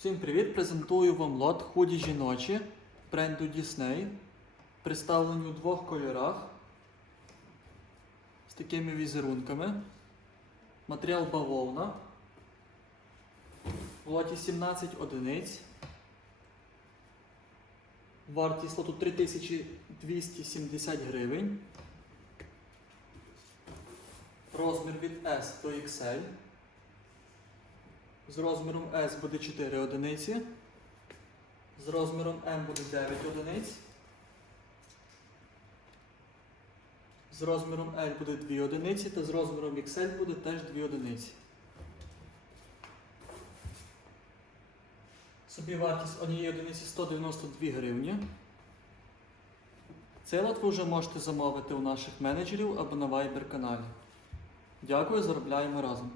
Всім привіт! Презентую вам лот худі жіночі бренду Disney. Представлені у двох кольорах з такими візерунками. Матеріал бавовна. В лоті 17 одиниць. Вартість лоту 3270 гривень. Розмір від S до XL. З розміром S буде 4 одиниці. З розміром M буде 9 одиниць. З розміром L буде 2 одиниці та з розміром XL буде теж 2 одиниці. Собі вартість однієї одиниці 192 гривні. Цей лот ви вже можете замовити у наших менеджерів або на Viber каналі. Дякую, заробляємо разом.